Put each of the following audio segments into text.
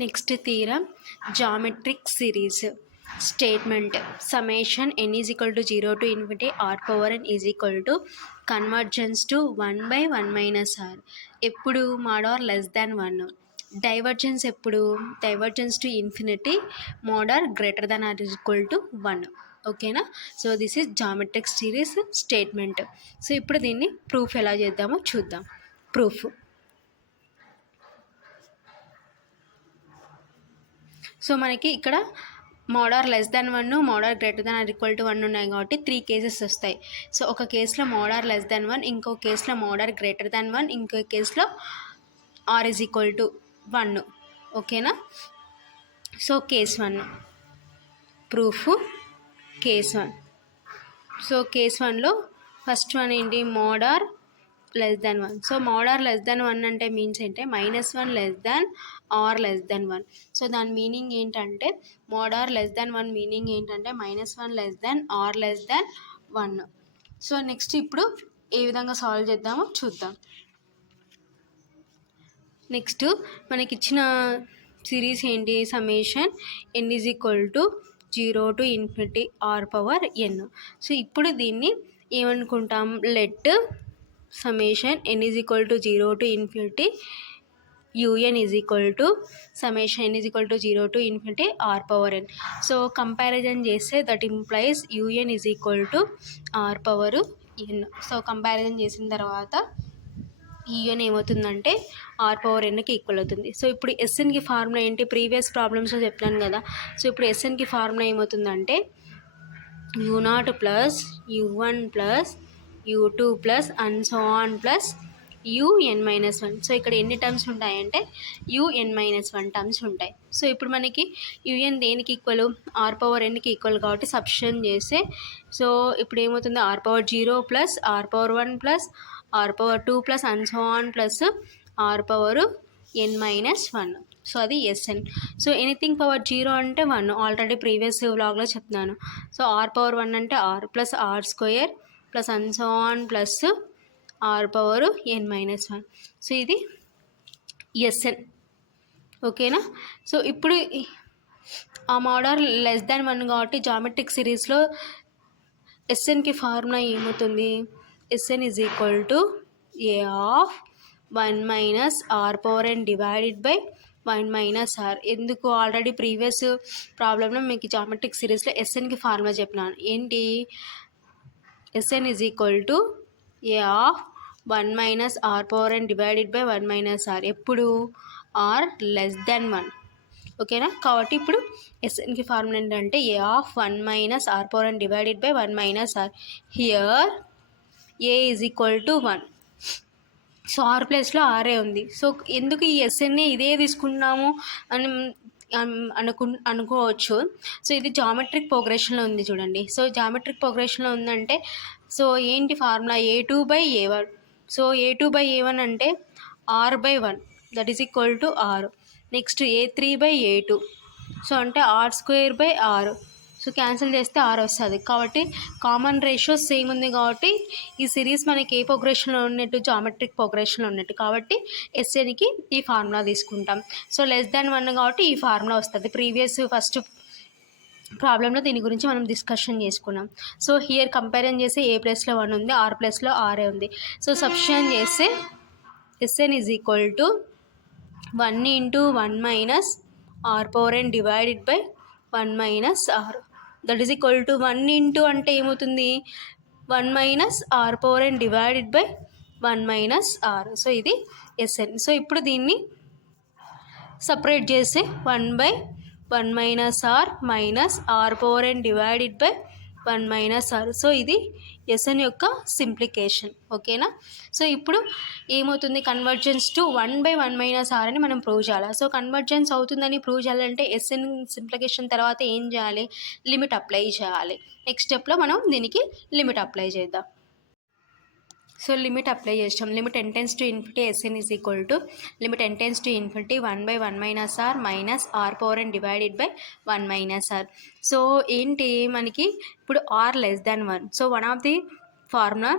Next theorem, geometric series statement summation n is equal to 0 to infinity r power n is equal to convergence to 1 by 1 minus r. ఎప్పుడు mod or less than 1. Divergence ఎప్పుడు divergence to infinity mod or greater than or is equal to 1. ఓకేనా. So this is geometric series statement. So ఇప్పుడు దీన్ని proof ఎలా చేద్దామో చూద్దాం. Proof. So మనకి ఇక్కడ mod r less than 1, mod r greater than or equal to 1 ఉన్నాయి కాబట్టి 3 cases వస్తాయి. సో ఒక కేసులో మోడ్ ఆర్ లెస్ దాన్ 1, ఇంకో కేసులో మోడ్ ఆర్ గ్రేటర్ దాన్ 1, ఇంకో కేసులో ఆర్ ఈజ్ ఈక్వల్ టు 1. ఓకేనా. So case 1 proof. Case 1. So case 1లో ఫస్ట్ వన్ ఏంటి, mod r less than 1. So mod r less than 1 అంటే మీన్స్ ఏంటంటే -1 less than r less than 1. So దాని meaning ఏంటంటే mod r less than 1 meaning ఏంటంటే -1 less than r less than 1. So next ఇప్పుడు ఏ విధంగా solve చేద్దామో చూద్దాం. నెక్స్ట్ మనకి ఇచ్చిన సిరీస్ ఏంటి, summation n is equal to 0 to infinity r power n. So ఇప్పుడు దీన్ని ఏమనుకుంటాం, let summation n is equal to 0 to infinity un is equal to summation n is equal to 0 to infinity r power n. So comparison చేస్తే that implies un is equal to r power n. So comparison చేసిన తర్వాత un ఏమవుతుందంటే r power nకి equal అవుతుంది. So ఇప్పుడు ఎస్ఎన్కి formula ఏంటి, previous ప్రాబ్లమ్స్లో చెప్పాను కదా. సో ఇప్పుడు ఎస్ఎన్కి ఫార్ములా ఏమవుతుందంటే u0 plus u1 plus u2 plus and so on plus un-1. So ఇక్కడ ఎన్ని టర్మ్స్ ఉంటాయంటే un-1 టర్మ్స్ ఉంటాయి. సో ఇప్పుడు మనకి un దేనికి ఈక్వల్, ఆర్ పవర్ ఎన్కి ఈక్వల్ కాబట్టి సబ్స్టిట్యూషన్ చేస్తే సో ఇప్పుడు ఏమవుతుంది, r power 0 plus r power 1 plus r power 2 plus and so on plus r power n-1. So అది ఎస్ఎన్. సో ఎనీథింగ్ పవర్ 0 అంటే 1, ఆల్రెడీ ప్రీవియస్ వ్లాగ్లో చెప్తున్నాను. సో ఆర్ పవర్ 1 అంటే r plus r square plus and so on plus r power n-1. So ఇది SN. ఓకేనా. So ఇప్పుడు ఆ mod less than 1 కాబట్టి జామెట్రిక్ సిరీస్లో ఎస్ఎన్కి ఫార్ములా ఏమవుతుంది, SN is equal to a of 1 minus r power n divided by 1 minus r. ఎందుకు, already previous ప్రాబ్లంలో మీకు జామెట్రిక్ సిరీస్లో ఎస్ఎన్కి ఫార్ములా చెప్పినాను. ఏంటి, Sn is equal to a of 1 minus r power n divided by 1 minus r. ఎప్పుడు r less than 1. ఓకేనా. కాబట్టి ఇప్పుడు ఎస్ఎన్కి ఫార్ములా ఏంటంటే a of 1 minus r power n divided by 1 minus r. హియర్ a is equal to 1. So r ప్లేస్లో ఆరే ఉంది. సో ఎందుకు ఈ ఎస్ఎన్ఏ ఇదే తీసుకున్నాము అని అనుకోవచ్చు. సో ఇది జామెట్రిక్ ప్రోగ్రెషన్లో ఉంది చూడండి. సో జామెట్రిక్ ప్రోగ్రెషన్లో ఉందంటే సో ఏంటి ఫార్ములా, a2/a1. సో a2/a1 అంటే r/1 that is equal to r. Next a3/a2 so అంటే r²/r. సో క్యాన్సిల్ చేస్తే r వస్తుంది. కాబట్టి కామన్ రేషియో సేమ్ ఉంది కాబట్టి ఈ సిరీస్ మనకి ఏ ప్రోగ్రెషన్లో ఉన్నట్టు, జామెట్రిక్ ప్రోగ్రెషన్లో ఉన్నట్టు. కాబట్టి ఎస్ఎన్కి ఈ ఫార్ములా తీసుకుంటాం. సో లెస్ దాన్ 1 కాబట్టి ఈ ఫార్ములా వస్తుంది. ప్రీవియస్ ఫస్ట్ ప్రాబ్లంలో దీని గురించి మనం డిస్కషన్ చేసుకున్నాం. సో హియర్ కంపారిజన్ చేస్తే ఏ ప్లేస్లో 1 ఉంది, ఆర్ ప్లేస్లో ఆరే ఉంది. సో సబ్స్టిట్యూషన్ చేస్తే SN is equal to 1 into 1 minus r power n divided by 1 minus r. That is equal to 1 into అంటే ఏమవుతుంది, 1 minus r power n divided by 1 minus r. So ఇది ఎస్ఎన్. సో ఇప్పుడు దీన్ని separate చేస్తే 1/1 minus r minus r power n divided by 1 minus r. So ఇది SN యొక్క simplification. ఓకేనా. So ఇప్పుడు ఏమవుతుంది, కన్వర్జెన్స్ టు 1/1 మైనస్ ఆర్ అని మనం ప్రూవ్ చేయాలి. సో కన్వర్జెన్స్ అవుతుందని ప్రూవ్ చేయాలంటే ఎస్ఎన్ సింప్లికేషన్ తర్వాత ఏం చేయాలి, లిమిట్ అప్లై చేయాలి. నెక్స్ట్ స్టెప్లో మనం దీనికి లిమిట్ అప్లై చేద్దాం. సో లిమిట్ అప్లై చేస్తాం. Limit n tends to infinity SN is equal to limit n tends to infinity 1/1 minus r minus r power n divided by 1 minus r. So ఏంటి మనకి ఇప్పుడు r less than 1. So one of the formula,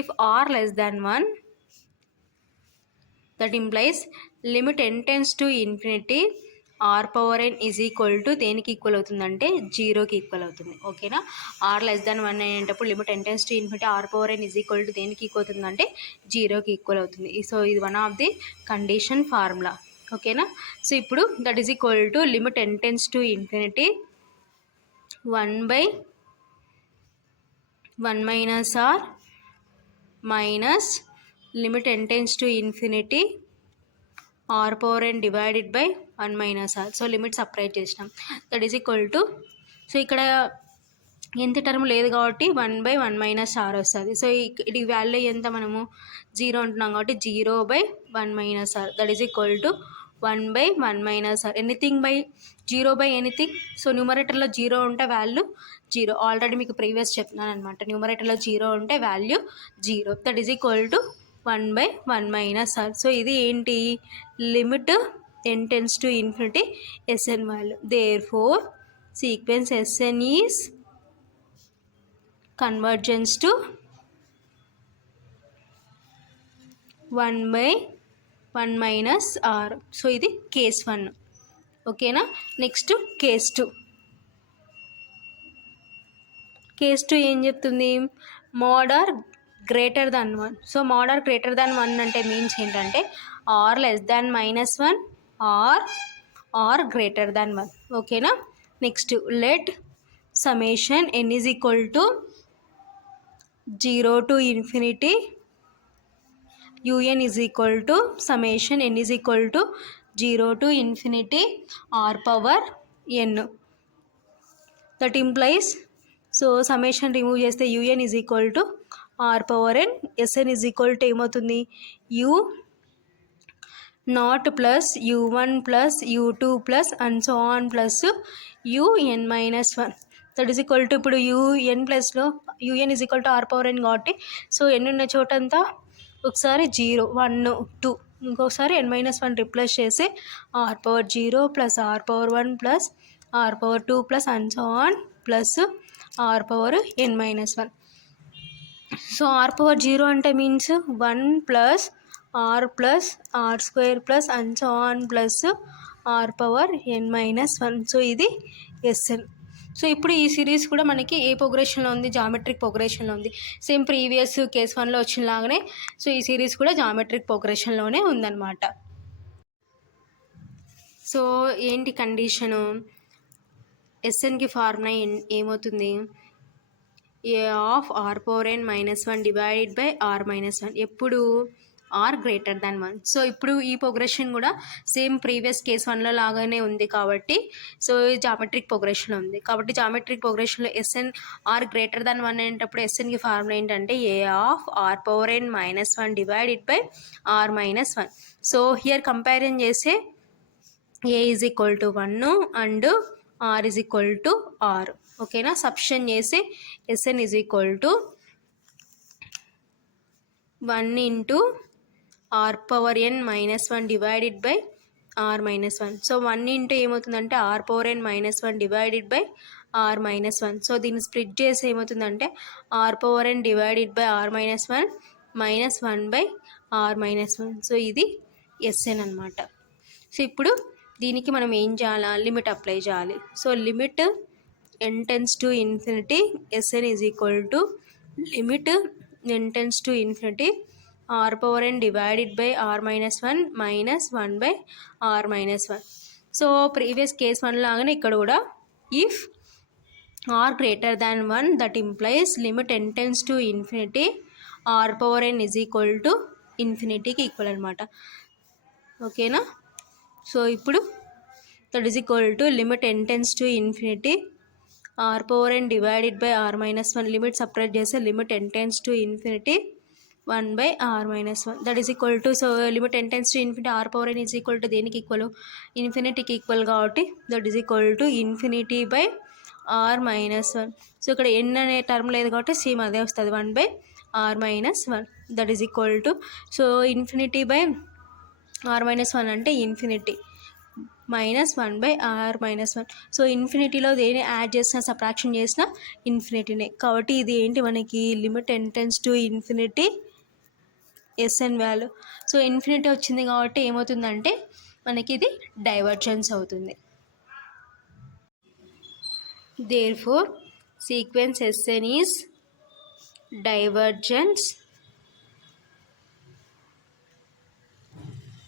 if r less than 1 that implies limit n tends to infinity r power n is equal to దేనికి equal అవుతుందంటే జీరోకి equal అవుతుంది. ఓకేనా, are less than 1 అనేటప్పుడు limit n tends to infinity r power n is equal to దేనికి equal అవుతుందంటే జీరోకి equal అవుతుంది. సో ఇది one of the condition formula. ఓకేనా, సో ఇప్పుడు that is equal to limit n tends to infinity 1/1 minus r minus limit n tends to infinity r power n divided by 1 minus r. So limit separate చేసినాం. That is equal to, so ఇక్కడ ఎంత term లేదు కాబట్టి 1/1 minus r వస్తుంది. So ఇది value ఎంత, మనము 0 అంటున్నాం కాబట్టి 0/1 minus r. That is equal to 1/1 minus r. Anything by 0/ఎనీథింగ్. సో న్యూమరేటర్లో 0 ఉంటే వాల్యూ 0. ఆల్రెడీ మీకు ప్రీవియస్ చెప్తున్నాను అనమాట. న్యూమరేటర్లో 0 ఉంటే value 0. That is equal to 1/1 minus r. So ఇది ఏంటి, limit n tends to infinity SN value. Therefore sequence SN is convergence to 1/1 minus r. So ఇది కేస్ 1. ఓకేనా, నెక్స్ట్ కేస్ 2. కేస్ 2 ఏం చెప్తుంది, mod r greater than 1. So mod r greater than 1 అంటే means ఏంటంటే r less than -1 r greater than 1. ఓకేనా, next let summation n is equal to 0 to infinity un is equal to summation n is equal to 0 to infinity r power n. That implies, so summation remove చేస్తే un is equal to r power n, sn is equal to ఏమవుతుంది, u nought plus u1 plus u2 plus and so on plus un minus 1. That is equal to, ఇప్పుడు un ప్లస్లో un is equal to r power n కాబట్టి, so ఎన్ ఉన్న చోటంతా ఒకసారి 0 1 2, ఇంకొకసారి n-1 replace చేసి r power 0 plus r power 1 plus r power 2 plus and so on plus r power n-1. So r power 0 అంటే means 1 plus r square plus and so on plus r power n-1. So ఇది SN. So ఇప్పుడు ఈ series కూడా మనకి ఏ ప్రోగ్రెషన్లో ఉంది, geometric ప్రోగ్రెషన్లో ఉంది. Same previous case 1లో వచ్చినలాగానే సో ఈ సిరీస్ కూడా జామెట్రిక్ ప్రోగ్రెషన్లోనే ఉందన్నమాట. సో ఏంటి కండిషను, ఎస్ఎన్కి ఫార్ములా ఏమవుతుంది, a of r power n -1 divided by r -1 ఎప్పుడు ఆర్ గ్రేటర్ దాన్ 1. సో ఇప్పుడు ఈ ప్రోగ్రెషన్ కూడా సేమ్ ప్రీవియస్ కేస్ 1లో లాగానే ఉంది కాబట్టి సో జామెట్రిక్ ప్రోగ్రెషన్ ఉంది కాబట్టి జామెట్రిక్ ప్రోగ్రెషన్లో ఎస్ఎన్ ఆర్ గ్రేటర్ దాన్ 1 అనేటప్పుడు ఎస్ఎన్కి ఫార్ములా ఏంటంటే a of r power n -1 divided by r -1. So here comparison చేస్తే a is equal to 1 and r is equal to r. ఓకేనా, సబ్స్టిట్యూషన్ చేసి S N is equal to 1 into r power n -1 divided by r -1. So 1 into ఏమవుతుందంటే r power n -1 divided by r -1. So దీన్ని split చేసి ఏమవుతుందంటే r power n divided by r -1 -1 by r -1. So ఇది SN అనమాట. So ఇప్పుడు దీనికి మనం ఏం చేయాలా, లిమిట్ అప్లై చేయాలి. So limit n tends to infinity SN is equal to limit n tends to infinity r power n divided by r -1 -1 by r -1. So previous case 1 లాగానే ఇక్కడ కూడా if r greater than 1 that implies limit n tends to infinity r power n is equal to ఇన్ఫినిటీకి equal అనమాట. ఓకేనా, so ఇప్పుడు that is equal to limit n tends to infinity r power n divided by r -1 limit separate చేస్తే limit n tends to infinity 1 by r -1 that is equal to, so limit n tends to infinity r power n is equal to దేనికి equal, ఇన్ఫినిటీకి equal కాబట్టి that is equal to infinity by r -1. So ఇక్కడ n అనే term లేదు కాబట్టి same అదే వస్తుంది 1 by r -1 that is equal to, so infinity by r -1 అంటే ఇన్ఫినిటీ -1 బై ఆర్ -1. సో ఇన్ఫినిటీలో దేని యాడ్ చేసినా సబ్ట్రాక్షన్ చేసినా ఇన్ఫినిటీనే కాబట్టి ఇది ఏంటి మనకి limit n tends to infinity SN value. So infinity వచ్చింది కాబట్టి ఏమవుతుందంటే మనకి ఇది డైవర్జెన్స్ అవుతుంది. Therefore sequence Sn is divergence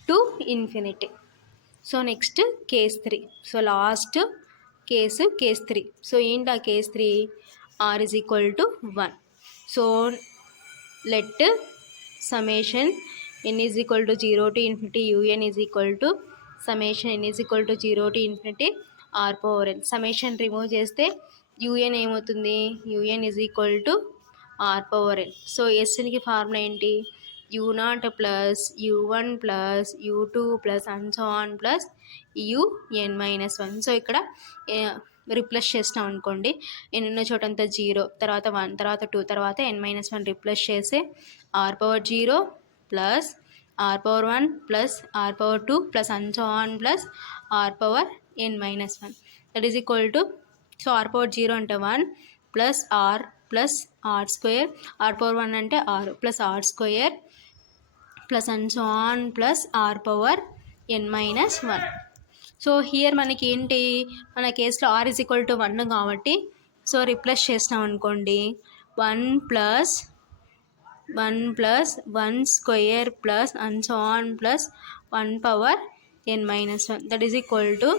to infinity. So next case 3. So last case case 3. So ఏంటి ఆ case 3? r is equal to 1. So let summation n is equal to 0 to infinity un is equal to summation n is equal to 0 to infinity r power n. Summation remove చేస్తే un ఏమవుతుంది? un is equal to r power n. So ఎస్ఎన్కి formula ఏంటి? u0 plus u1 plus u2 plus and so on plus un-1. So ఇక్కడ replace చేసినాం అనుకోండి, n ఉన్న చోటంతా 0, తర్వాత 1, తర్వాత 2, తర్వాత n-1 రిప్లేస్ చేస్తే r power 0 plus r power 1 plus r power 2 plus and so on plus r power n-1. That is equal to, so r power 0 అంటే 1 plus r square, r power 1 అంటే r plus r square plus and so on plus r power n-1. So here మనకి ఏంటి, మన కేసులో r is equal to 1 కాబట్టి so replace చేసినాం అనుకోండి, 1 plus 1 square plus and so on plus 1 power n-1. That is equal to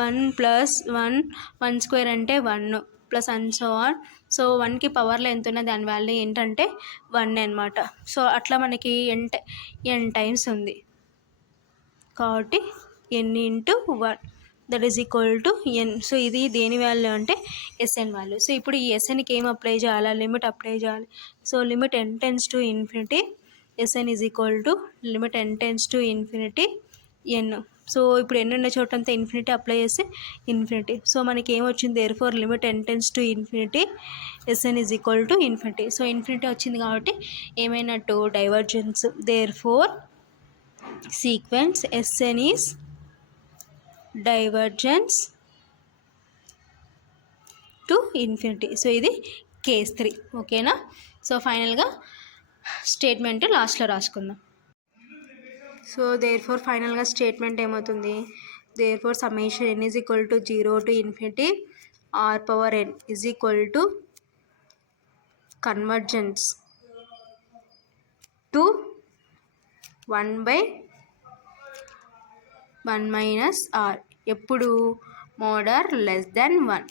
1 plus 1 square అంటే 1 plus and so on. So 1కి పవర్లో ఎంత ఉన్నది, దాని వాల్యూ ఏంటంటే 1 అనమాట. సో అట్లా మనకి n టైమ్స్ ఉంది కాబట్టి n into 1 that is equal to n. So ఇది దేని వాల్యూ అంటే Sn వాల్యూ. సో ఇప్పుడు ఈ Snకి ఏం అప్లై చేయాలి? లిమిట్ అప్లై చేయాలి. So limit n tends to infinity Sn is equal to limit n tends to infinity n. So ఇప్పుడు ఎన్ని ఉన్న చోటంతా ఇన్ఫినిటీ అప్లై చేస్తే ఇన్ఫినిటీ. సో మనకి ఏమొచ్చింది? Therefore limit n tends to infinity Sn is equal to infinity. So infinity వచ్చింది కాబట్టి ఏమైనట్టు? Divergence. Therefore sequence Sn is divergence to infinity. So ఇది కేస్ 3. ఓకేనా? సో ఫైనల్గా స్టేట్మెంట్ లాస్ట్లో రాసుకుందాం. సో దేర్ఫోర్ ఫైనల్గా స్టేట్మెంట్ ఏమవుతుంది? Therefore summation n is equal to 0 to infinity r power n is equal to convergence to 1/1 - r ఎప్పుడు mode r less than 1.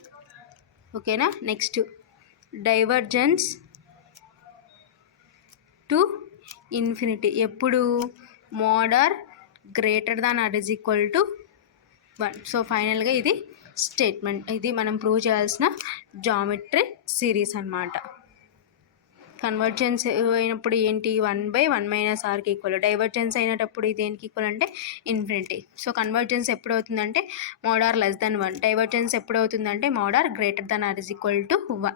ఓకేనా? Next divergence to infinity ఎప్పుడు mode r greater than are is equal to 1. So ఫైనల్గా ఇది statement. ఇది మనం prove చేయాల్సిన geometric series అన్నమాట. Convergence అయినప్పుడు ఏంటి? 1/1 - rకి ఈక్వల్. డైవర్జెన్స్ అయినప్పుడు ఇది దేనికి ఈక్వల్ అంటే ఇన్ఫినిటీ. సో కన్వర్జెన్స్ ఎప్పుడు అవుతుందంటే mode r less than 1. Divergence ఎప్పుడు అవుతుందంటే mode r greater than are is equal to 1.